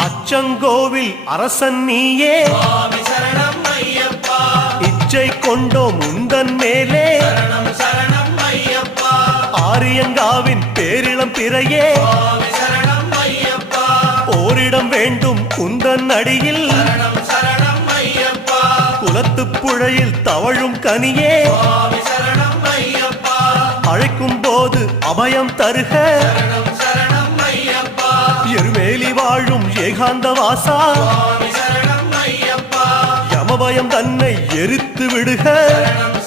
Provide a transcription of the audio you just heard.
அச்சங்கோவில் அரசன் நீயே சுவாமி சரணம் ஐயப்பா இச்சை கொண்டோம் உந்தன் மேலே சரணம் சரணம் ஐயப்பா ஆரியங்காவின் பேரிளம் பிறையே சுவாமி சரணம் ஐயப்பா ஓரிடம் வேண்டும் உந்தன் அடியில் சரணம் சரணம் ஐயப்பா குலத்துப் புழையில் தவழும் கனியே சுவாமி சரணம் ஐயப்பா அழைக்கும் போது அபயம் தருக சரணம் சரணம் ஐயப்பா எருமேலி வாழும் ஏகாந்த வாசா சுவாமி சரணம் ஐயப்பா யமபயம் தன்னை எரித்து விடுக சரணம்